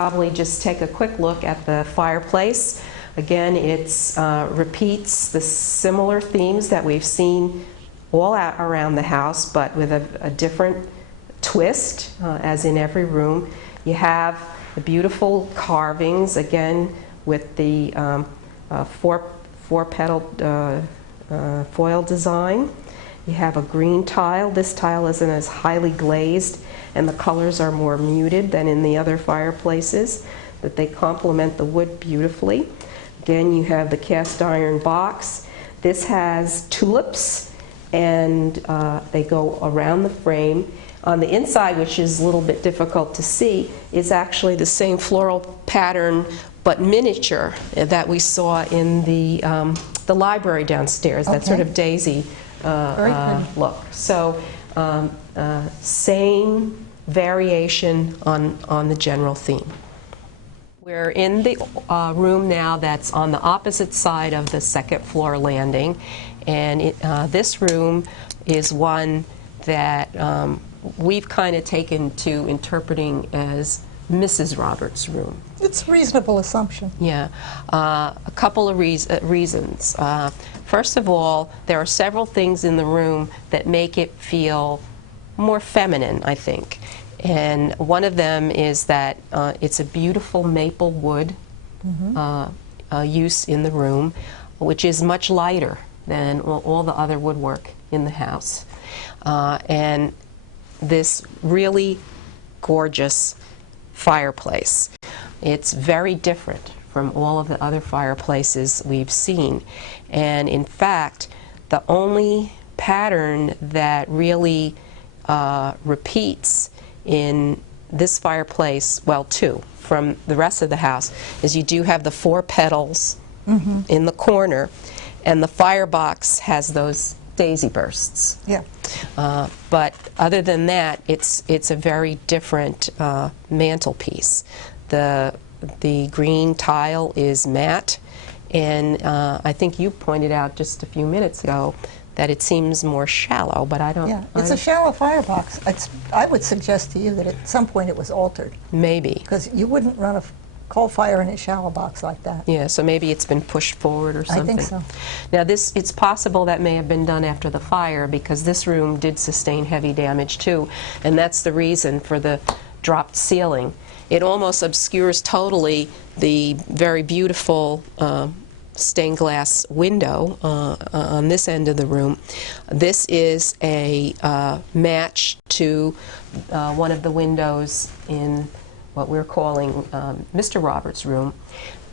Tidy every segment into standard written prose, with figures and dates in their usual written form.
Probably just take a quick look at the fireplace. Again, it repeats the similar themes that we've seen all out around the house, but with a different twist, as in every room. You have the beautiful carvings, again, with the four-petaled foil design. You have a green tile. This tile isn't as highly glazed, and the colors are more muted than in the other fireplaces, but they complement the wood beautifully. Again, you have the cast iron box. This has tulips, and they go around the frame. On the inside, which is a little bit difficult to see, is actually the same floral pattern but miniature that we saw in the library downstairs, that sort of daisy look. So same variation on the general theme. We're in the room now that's on the opposite side of the second floor landing, and this room is one that we've kind of taken to interpreting as Mrs. Roberts' room. It's a reasonable assumption. Yeah. A couple of reasons. First of all, there are several things in the room that make it feel more feminine, I think. And one of them is that it's a beautiful maple wood use in the room, which is much lighter than all the other woodwork in the house. And this really gorgeous fireplace. It's very different from all of the other fireplaces we've seen. And in fact, the only pattern that really repeats in this fireplace, well, two, from the rest of the house, is you do have the four petals in the corner, and the firebox has those daisy bursts. Yeah. But other than that, it's a very different mantelpiece. The green tile is matte, and I think you pointed out just a few minutes ago that it seems more shallow, but I don't... Yeah, it's a shallow firebox. I would suggest to you that at some point it was altered. Maybe. Because you wouldn't run a coal fire in a shallow box like that. Yeah, so maybe it's been pushed forward or something. I think so. Now it's possible that may have been done after the fire, because this room did sustain heavy damage too, and that's the reason for the dropped ceiling. It almost obscures totally the very beautiful stained glass window on this end of the room. This is a match to one of the windows in what we're calling Mr. Roberts' room.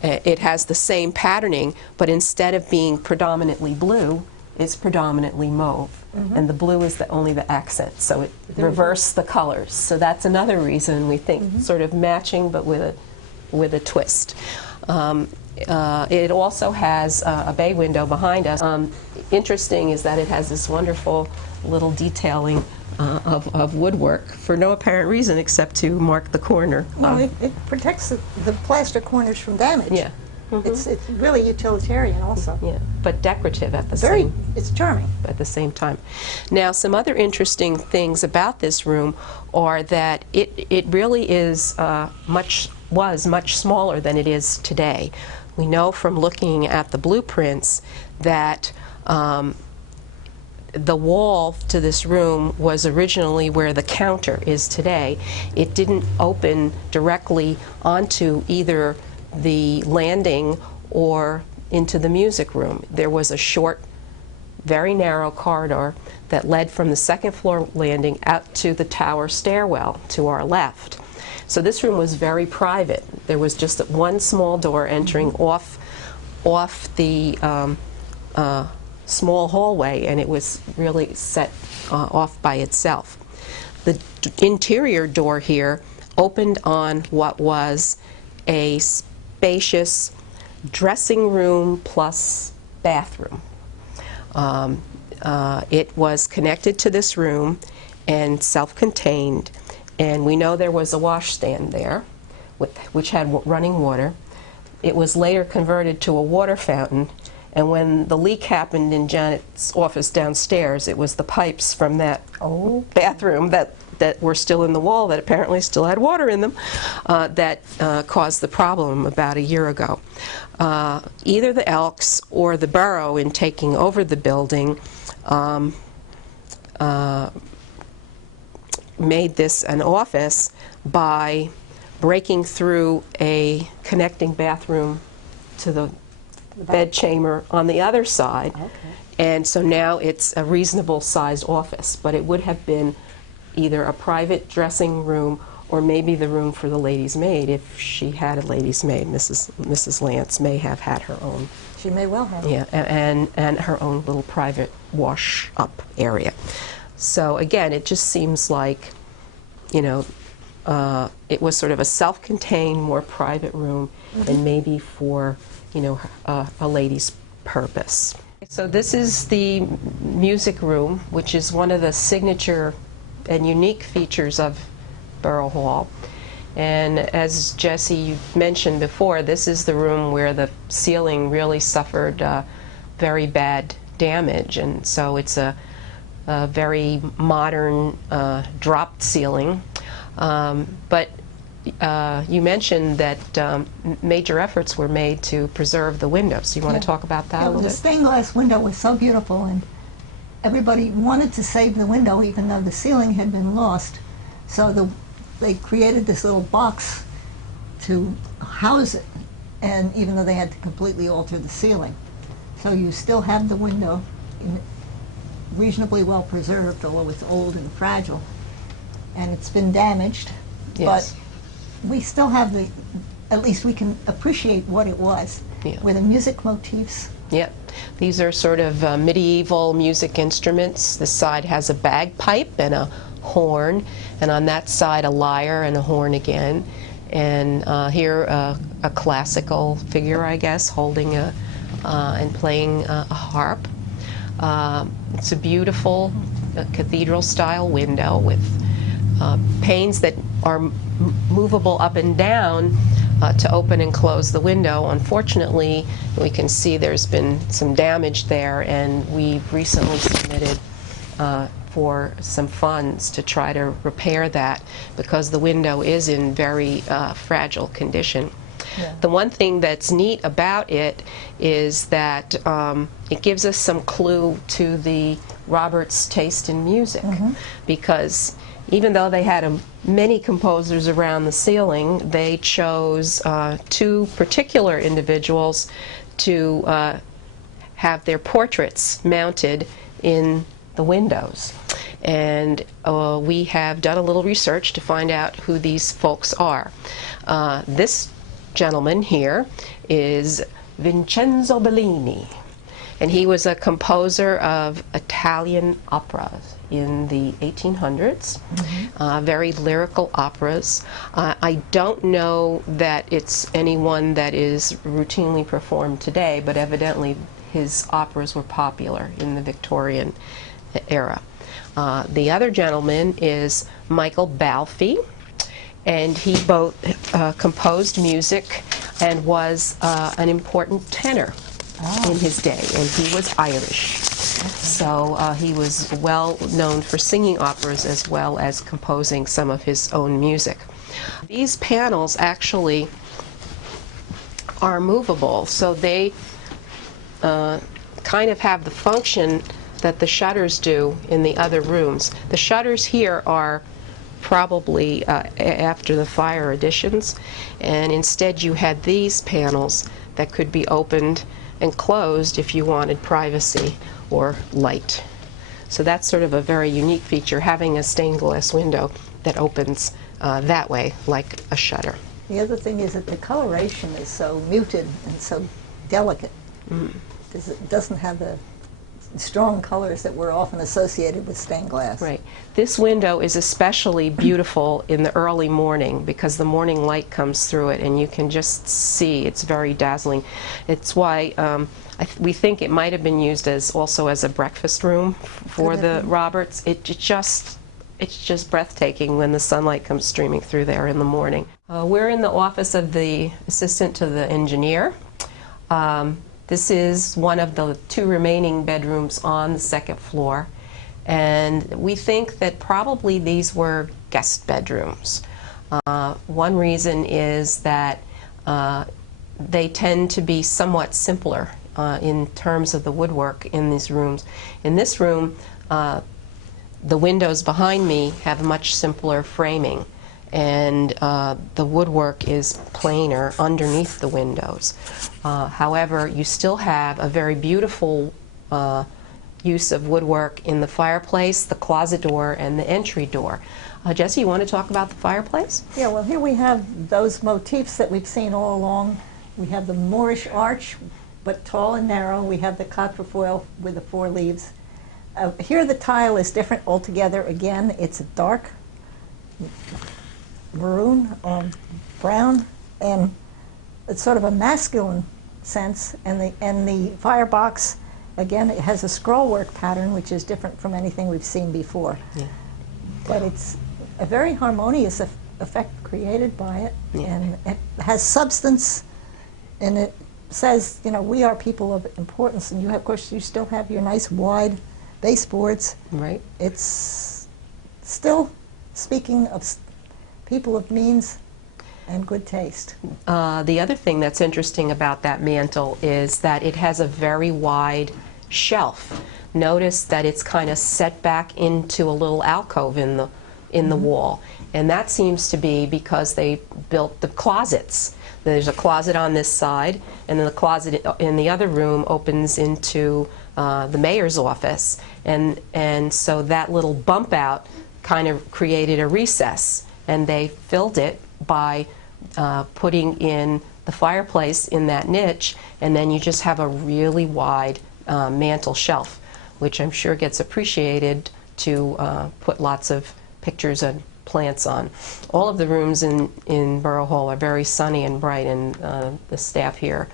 It has the same patterning, but instead of being predominantly blue, it's predominantly mauve. And the blue is only the accent, so it reversed the colors. So that's another reason we think sort of matching, but with a twist. It also has a bay window behind us. Interesting is that it has this wonderful little detailing of woodwork for no apparent reason except to mark the corner. No, it protects the plaster corners from damage. Yeah. It's really utilitarian also. Yeah, but decorative at the same. It's charming at the same time. Now, some other interesting things about this room are that it really is was much smaller than it is today. We know from looking at the blueprints that the wall to this room was originally where the counter is today. It didn't open directly onto either the landing or into the music room. There was a short, very narrow corridor that led from the second floor landing out to the tower stairwell to our left. So this room was very private. There was just one small door entering off the small hallway, and it was really set off by itself. The interior door here opened on what was a spacious dressing room plus bathroom. It was connected to this room and self-contained, and we know there was a washstand there which had running water. It was later converted to a water fountain, and when the leak happened in Janet's office downstairs, it was the pipes from that bathroom that that were still in the wall that apparently still had water in them that caused the problem about a year ago. Either the Elks or the borough, in taking over the building, made this an office by breaking through a connecting bathroom to the bed chamber on the other side. Okay. And so now it's a reasonable sized office, but it would have been either a private dressing room or maybe the room for the lady's maid, if she had a lady's maid. Mrs. Lance may have had her own. She may well have. Yeah, and her own little private wash-up area. So again, it just seems like, you know, it was sort of a self-contained, more private room, and maybe for, you know, a lady's purpose. So this is the music room, which is one of the signature and unique features of Borough Hall. And as Jessie, you mentioned before, this is the room where the ceiling really suffered very bad damage, and so it's a very modern dropped ceiling. But you mentioned that major efforts were made to preserve the windows. You want to talk about that a little The bit? stained glass window was so beautiful, and everybody wanted to save the window even though the ceiling had been lost. So they created this little box to house it, and even though they had to completely alter the ceiling. So you still have the window reasonably well preserved, although it's old and fragile. And it's been damaged, Yes. but we still have at least we can appreciate what it was, Yeah. with the music motifs. Yep. These are sort of medieval music instruments. This side has a bagpipe and a horn, and on that side a lyre and a horn again. And here a classical figure, I guess, holding and playing a harp. It's a beautiful cathedral-style window with panes that are movable up and down to open and close the window. Unfortunately, we can see there's been some damage there, and we've recently submitted for some funds to try to repair that, because the window is in very fragile condition. Yeah. The one thing that's neat about it is that it gives us some clue to the Roberts' taste in music, because even though they had many composers around the ceiling, they chose two particular individuals to have their portraits mounted in the windows. And we have done a little research to find out who these folks are. This gentleman here is Vincenzo Bellini, and he was a composer of Italian operas in the 1800s, very lyrical operas. I don't know that it's anyone that is routinely performed today, but evidently his operas were popular in the Victorian era. The other gentleman is Michael Balfe, and he both composed music and was an important tenor in his day, and he was Irish. So he was well known for singing operas as well as composing some of his own music. These panels actually are movable, so they kind of have the function that the shutters do in the other rooms. The shutters here are probably after the fire additions, and instead you had these panels that could be opened and closed if you wanted privacy or light. So that's sort of a very unique feature, having a stained glass window that opens that way, like a shutter. The other thing is that the coloration is so muted and so delicate. It doesn't have the strong colors that were often associated with stained glass. Right. This window is especially beautiful in the early morning because the morning light comes through it and you can just see it's very dazzling. It's why we think it might have been used also as a breakfast room for the Roberts. It's just breathtaking when the sunlight comes streaming through there in the morning. We're in the office of the assistant to the engineer. This is one of the two remaining bedrooms on the second floor, And we think that probably these were guest bedrooms. One reason is that they tend to be somewhat simpler in terms of the woodwork in these rooms. In this room, the windows behind me have much simpler framing, and the woodwork is plainer underneath the windows. However, you still have a very beautiful use of woodwork in the fireplace, the closet door, and the entry door. Jessie, you want to talk about the fireplace? Yeah, well, here we have those motifs that we've seen all along. We have the Moorish arch, but tall and narrow. We have the quatrefoil with the 4 leaves. Here the tile is different altogether. Again, it's a dark maroon or brown, and it's sort of a masculine sense. And the firebox, again, it has a scrollwork pattern, which is different from anything we've seen before. Yeah. But it's a very harmonious effect created by it, yeah. And it has substance, and it says, you know, we are people of importance, and you have, of course, you still have your nice wide baseboards. Right. It's still speaking of people of means and good taste. The other thing that's interesting about that mantle is that it has a very wide shelf. Notice that it's kind of set back into a little alcove in the wall, and that seems to be because they built the closets. There's a closet on this side, and then the closet in the other room opens into the mayor's office, and so that little bump out kind of created a recess, and they filled it by putting in the fireplace in that niche, and then you just have a really wide mantel shelf, which I'm sure gets appreciated to put lots of pictures and plants on. All of the rooms in Borough Hall are very sunny and bright, and the staff here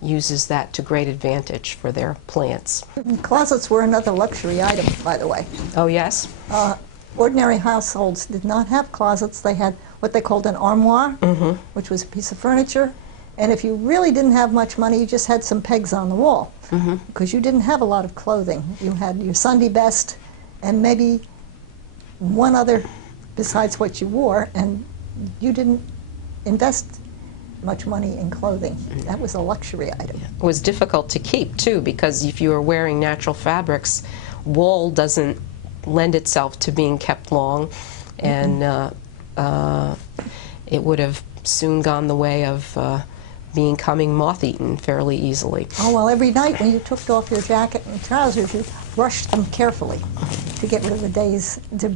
uses that to great advantage for their plants. Closets were another luxury item, by the way. Oh, yes? Ordinary households did not have closets. They had what they called an armoire, which was a piece of furniture. And if you really didn't have much money, you just had some pegs on the wall, because you didn't have a lot of clothing. You had your Sunday best and maybe one other besides what you wore, and you didn't invest much money in clothing. That was a luxury item. It was difficult to keep, too, because if you were wearing natural fabrics, wool doesn't lend itself to being kept long, and it would have soon gone the way of becoming moth-eaten fairly easily. Oh, well, every night when you took off your jacket and trousers, you brushed them carefully to get rid of the day's debris.